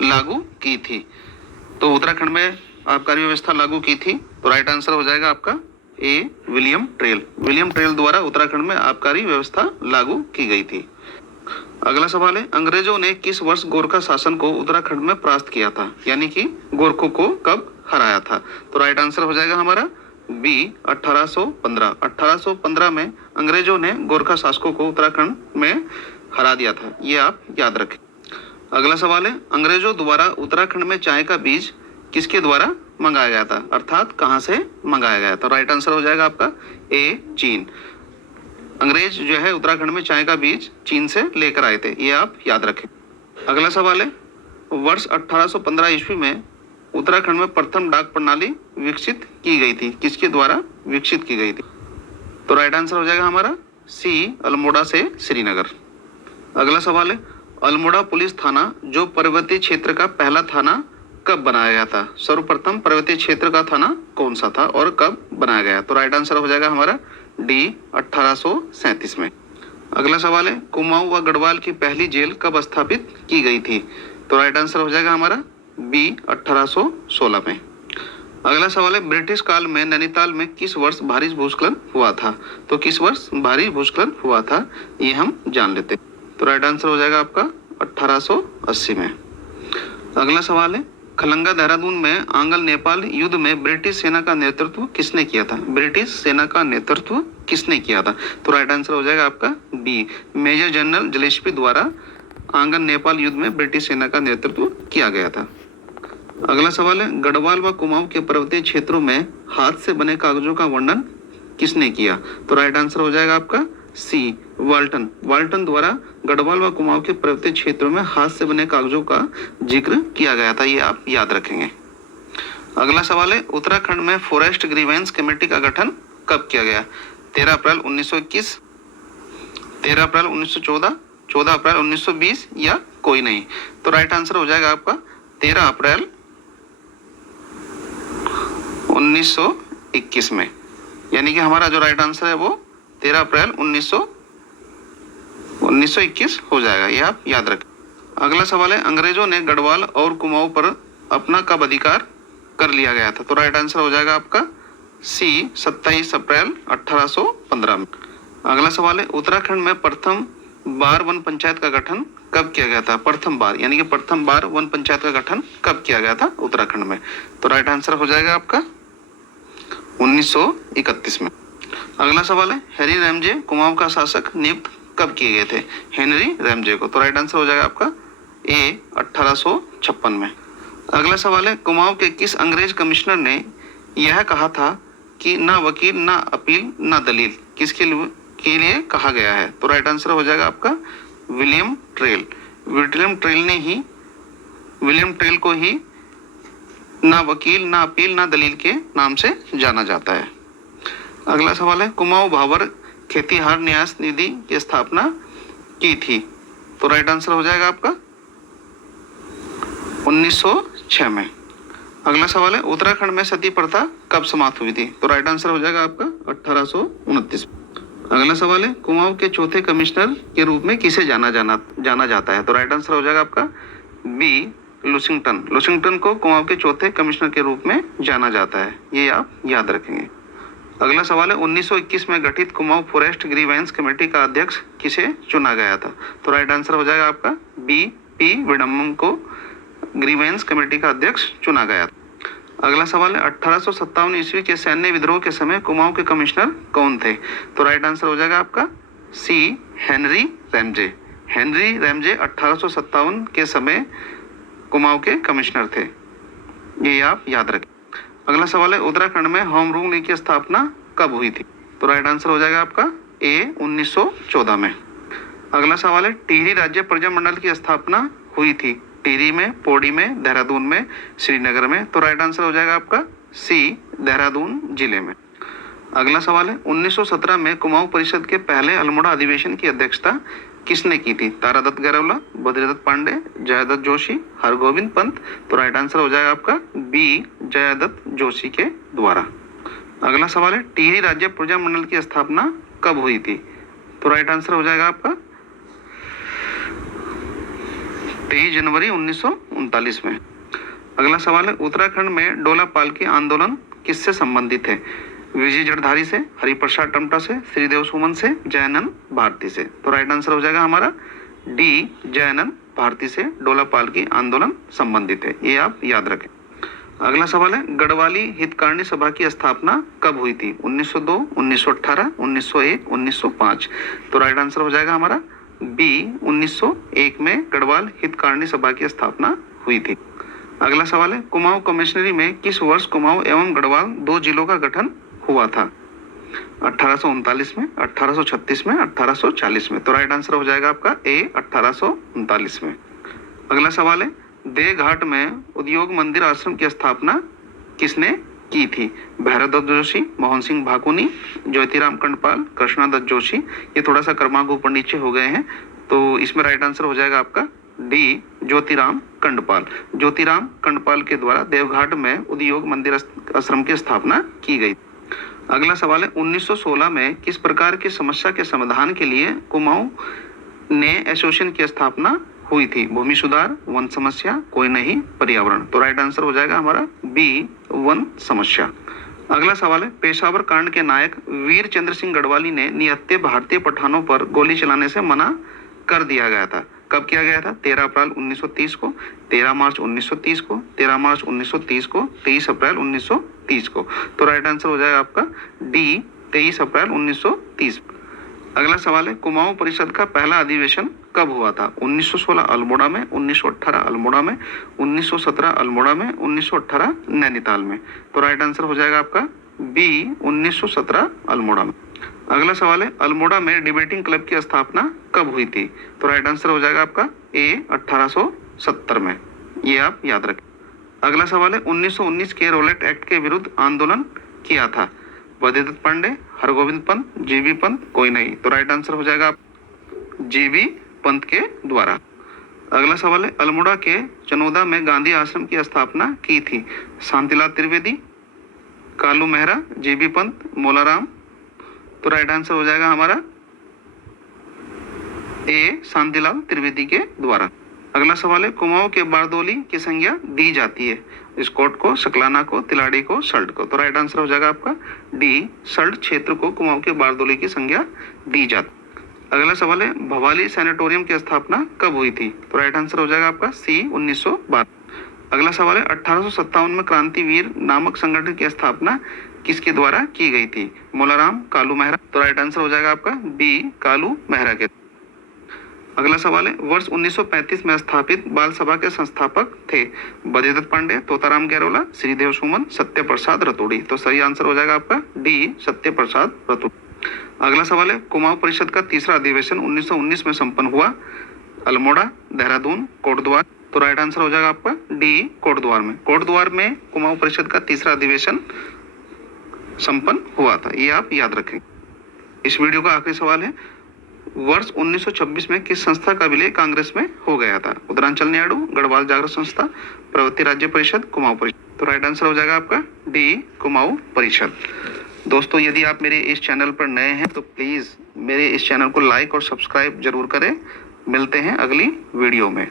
लागू की थी? तो उत्तराखंड में आबकारी व्यवस्था लागू की थी, तो राइट आंसर हो जाएगा आपका ए, विलियम ट्रेल। विलियम ट्रेल द्वारा उत्तराखंड में आबकारी व्यवस्था लागू की गई थी। अगला सवाल है, अंग्रेजों ने किस वर्ष गोरखा शासन को उत्तराखंड में परास्त किया था, यानी कि गोरखों को कब हराया था? तो राइट आंसर हो जाएगा हमारा बी, 1815। 1815 में अंग्रेजों ने गोरखा शासकों को उत्तराखंड में हरा दिया था, ये आप याद रखें। अगला सवाल है, अंग्रेजों द्वारा उत्तराखंड में चाय का बीज किसके द्वारा मंगाया गया था, अर्थात कहां से मंगाया गया था? राइट आंसर हो जाएगा आपका ए, चीन। अंग्रेज जो है उत्तराखंड में चाय का बीज चीन से लेकर आए थे, ये आप याद रखें। अगला सवाल है, वर्ष 1815 ईस्वी में उत्तराखंड में प्रथम डाक प्रणाली विकसित की गई थी, किसके द्वारा विकसित की गई थी? तो राइट आंसर हो जाएगा हमारा सी, अल्मोड़ा से श्रीनगर। अगला सवाल है, अल्मोड़ा पुलिस थाना जो पर्वतीय क्षेत्र का पहला थाना कब बनाया गया था? सर्वप्रथम पर्वतीय क्षेत्र का थाना कौन सा था और कब बनाया गया? तो राइट आंसर हो जाएगा हमारा डी, 1837 में। अगला सवाल है, कुमाऊं व गढ़वाल की पहली जेल कब स्थापित की गई थी? तो राइट आंसर हो जाएगा हमारा बी, 1816 में। अगला सवाल है, ब्रिटिश काल में नैनीताल में किस वर्ष भारी भूस्खलन हुआ था? तो किस वर्ष भारी भूस्खलन हुआ था, ये हम जान लेते हैं। तो राइट आंसर हो जाएगा आपका 1880 में। अगला सवाल है, खलंगा देहरादून में आंगल नेपाल युद्ध में ब्रिटिश सेना का नेतृत्व किसने किया था? ब्रिटिश सेना का नेतृत्व किसने किया था? तो राइट आंसर हो जाएगा आपका बी, मेजर जनरल जिलेस्पी द्वारा आंगल नेपाल युद्ध में ब्रिटिश सेना का नेतृत्व किया गया था। अगला सवाल है, गढ़वाल व कुमाऊं के पर्वतीय क्षेत्रों में हाथ से बने कागजों का वर्णन किसने किया? तो राइट आंसर हो जाएगा आपका सी, वाल्टन। वाल्टन द्वारा गढ़वाल व कुमाऊं के पर्वतीय क्षेत्रों में हाथ से बने कागजों का जिक्र किया गया था, ये आप याद रखेंगे। अगला सवाल है, उत्तराखंड में फॉरेस्ट ग्रीवेंस कमेटी का गठन कब किया गया? 13 अप्रैल 1921, 13 अप्रैल 1914, 14 अप्रैल 1920 या कोई नहीं? तो राइट आंसर हो जाएगा आपका 13 अप्रैल 1921 में, यानी कि हमारा जो राइट आंसर है वो 13 अप्रैल 1921 हो जाएगा, ये आप याद रखें। अगला सवाल है, अंग्रेजों ने गढ़वाल और कुमाऊं पर अपना कब अधिकार कर लिया गया था? तो राइट आंसर हो जाएगा आपका सी, 27 अप्रैल 1815 में। अगला सवाल है, उत्तराखंड में प्रथम बार वन पंचायत का गठन कब किया गया था? प्रथम बार, यानी कि प्रथम बार वन पंचायत का गठन कब किया गया था उत्तराखंड में? तो राइट आंसर हो जाएगा आपका 1931 में। अगला सवाल है, हेनरी रैमजे कुमाऊं का शासक नियुक्त कब किए गए थे? हेनरी रैमजे को। तो राइट आंसर हो जाएगा आपका ए, 1856 में। अगला सवाल है, कुमाऊं के किस अंग्रेज कमिश्नर ने यह कहा था कि ना वकील ना अपील ना दलील, किसके लिए कहा गया है? तो राइट आंसर हो जाएगा आपका विलियम ट्रेल। विलियम ट्रेल को ही ना वकील ना अपील ना दलील के नाम से जाना जाता है। अगला सवाल है, कुमाऊं भाबर खेतीहार न्यास निधि की स्थापना की थी? तो राइट आंसर हो जाएगा आपका 1906 में। अगला सवाल है, उत्तराखंड में सती प्रथा कब समाप्त हुई थी? तो राइट आंसर हो जाएगा आपका 1829। अगला सवाल है, कुमाऊं के चौथे कमिश्नर के रूप में किसे जाना जाता है? तो राइट आंसर हो जाएगा आपका बी, लुसिंगटन। लुसिंगटन को कुमाऊं के चौथे कमिश्नर के रूप में जाना जाता है, ये आप याद रखेंगे। अगला सवाल है, 1921 में गठित कुमाऊं फॉरेस्ट ग्रीवेंस कमेटी का अध्यक्ष किसे चुना गया था? तो राइट आंसर हो जाएगा आपका बी, पी विडम्बम को ग्रीवेंस कमेटी का अध्यक्ष चुना गया था। अगला सवाल है, 1857 ईस्वी के सैन्य विद्रोह के समय कुमाऊं के कमिश्नर कौन थे? तो राइट आंसर हो जाएगा आपका सी, हेनरी रैमजे। हेनरी रैमजे 1857 के समय कुमाऊं के कमिश्नर थे, ये आप याद रखें। अगला सवाल है, उत्तराखंड में होम रूल लीग की स्थापना कब हुई थी? तो राइट आंसर हो जाएगा आपका ए, 1914 में। अगला सवाल है, टिहरी राज्य पर्यटन मंडल की स्थापना हुई थी? टिहरी में, पौड़ी में, देहरादून में, श्रीनगर में? तो राइट आंसर हो जाएगा आपका सी, देहरादून जिले में। अगला सवाल है, 1917 में कुमाऊं परिषद के पहले अल्मोड़ा अधिवेशन की अध्यक्षता किसने की थी? तारादत्त गैरवला, बद्रीदत्त पांडे, जयादत्त जोशी, हरगोविंद पंत? तो राइट आंसर हो जाएगा आपका बी, जयादत्त जोशी के द्वारा। अगला सवाल है, टिहरी राज्य प्रजा मंडल की स्थापना कब हुई थी? तो राइट आंसर हो जाएगा आपका 23 जनवरी 1939 में। अगला सवाल है, उत्तराखंड में डोला पालकी आंदोलन किससे संबंधित है? विजय जड़धारी से, हरिप्रसाद टमटा से, श्रीदेव सुमन से, जयानंद भारती से। तो राइट आंसर हो जाएगा हमारा डी, जयानंद भारती से डोला पालकी आंदोलन संबंधित है, ये आप याद रखें। अगला सवाल है, गढ़वाली हितकारिणी सभा की स्थापना कब हुई थी? 1902, 1918, 1901, 1905। तो राइट आंसर हो जाएगा हमारा बी, 1901 में गढ़वाल हितकारिणी सभा की स्थापना हुई थी। अगला सवाल है, कुमाऊं कमिश्नरी में किस वर्ष कुमाऊं एवं गढ़वाल 2 जिलों का गठन हुआ था? 1839 में, 1836 में, 1840 में। तो राइट आंसर हो जाएगा आपका ए, 1839 में। अगला सवाल है, देवघाट में उद्योग मंदिर आश्रम की स्थापना किसने की थी? भैरवदत्त जोशी, मोहन सिंह भाकुनी, ज्योतिराम कंडपाल, कृष्णदत्त जोशी। ये थोड़ा सा क्रमांक ऊपर नीचे हो गए हैं, तो इसमें राइट आंसर हो जाएगा आपका डी, ज्योतिराम कंडपाल। ज्योतिराम कंडपाल के द्वारा देवघाट में उद्योग मंदिर आश्रम की स्थापना की गई। अगला सवाल है, 1916 में किस प्रकार की समस्या के समाधान के लिए कुमाऊं ने एसोसिएशन की स्थापना हुई थी? भूमि सुधार, वन समस्या, कोई नहीं, पर्यावरण। तो राइट आंसर हो जाएगा हमारा बी, वन समस्या। अगला सवाल है, पेशावर कांड के नायक वीर चंद्र सिंह गढ़वाली ने निहत्थे भारतीय पठानों पर गोली चलाने से मना कर दिया गया था। कब किया गया था? 13 अप्रैल 1930 को, 13 मार्च 1930 को, 13 मार्च 1930 को, 23 अप्रैल 1930 को। तो राइट आंसर हो जाएगा आपका डी, 23 अप्रैल 1930। अगला सवाल है, कुमाऊं परिषद का पहला अधिवेशन कब हुआ था? 1916 अल्मोड़ा में, 1918 अल्मोड़ा में, 1917 अल्मोड़ा में, 1918 नैनीताल में। तो राइट आंसर हो जाएगा आपका बी, 1917 अल्मोड़ा में। अगला सवाल है, अल्मोड़ा में डिबेटिंग क्लब की स्थापना कब हुई थी? तो राइट आंसर हो जाएगा आपका ए, 1870 में, ये आप याद रखें। अगला सवाल है, 1919 के रोलेट एक्ट के विरुद्ध आंदोलन किया था? बद्रीदत्त पांडे, हरगोविंद पंत, जीबी पंत, कोई नहीं। तो राइट आंसर हो जाएगा जीबी पंत के द्वारा। अगला सवाल है, अल्मोड़ा के चनोदा में गांधी आश्रम की स्थापना की थी? शांतिलाल त्रिवेदी, कालू मेहरा, जीबी पंत, मोलाराम। तो राइट आंसर हो जाएगा हमारा ए, शांतिलाल त्रिवेदी के द्वारा। अगला सवाल है, कुमाऊं के बारदोली की संज्ञा दी जाती है? स्कोट को, सकलाना को, तिलाड़ी को, सल्ट को। तो राइट आंसर हो जाएगा आपका डी, सल्ट क्षेत्र को कुमाऊं के बारदोली की संज्ञा दी जाती। अगला सवाल है, भवाली सैनिटोरियम की स्थापना कब हुई थी? तो राइट आंसर हो जाएगा आपका सी, 1912। अगला सवाल है, 1857 में क्रांतिवीर नामक संगठन की स्थापना किसके द्वारा की गई थी? मोलाराम, कालू मेहरा। तो राइट आंसर हो जाएगा आपका बी, कालू मेहरा के। अगला सवाल है, वर्ष 1935 में स्थापित बाल सभा के संस्थापक थे? बद्रीदत्त पांडे, तोताराम गैरोला, श्रीदेव सुमन, सत्य प्रसाद रतोड़ी। तो सही आंसर हो जाएगा आपका डी, सत्य प्रसाद रतोड़ी। अगला सवाल है, कुमाऊं परिषद का तीसरा अधिवेशन 1919 में संपन्न हुआ? अल्मोड़ा, देहरादून, कोटद्वार। तो राइट आंसर हो जाएगा आपका डी, कोटद्वार में। कोटद्वार में कुमाऊं परिषद का तीसरा अधिवेशन संपन्न हुआ था, ये आप याद रखें। इस वीडियो का आखिरी सवाल है, वर्ष 1926 में किस संस्था का विलय कांग्रेस में हो गया था? उत्तरांचल न्याडू, गढ़वाल जागरण संस्था, प्रवृत्ति राज्य परिषद, कुमाऊं परिषद। तो राइट आंसर हो जाएगा आपका डी, कुमाऊं परिषद। दोस्तों, यदि आप मेरे इस चैनल पर नए हैं तो प्लीज मेरे इस चैनल को लाइक और सब्सक्राइब जरूर करें। मिलते हैं अगली वीडियो में।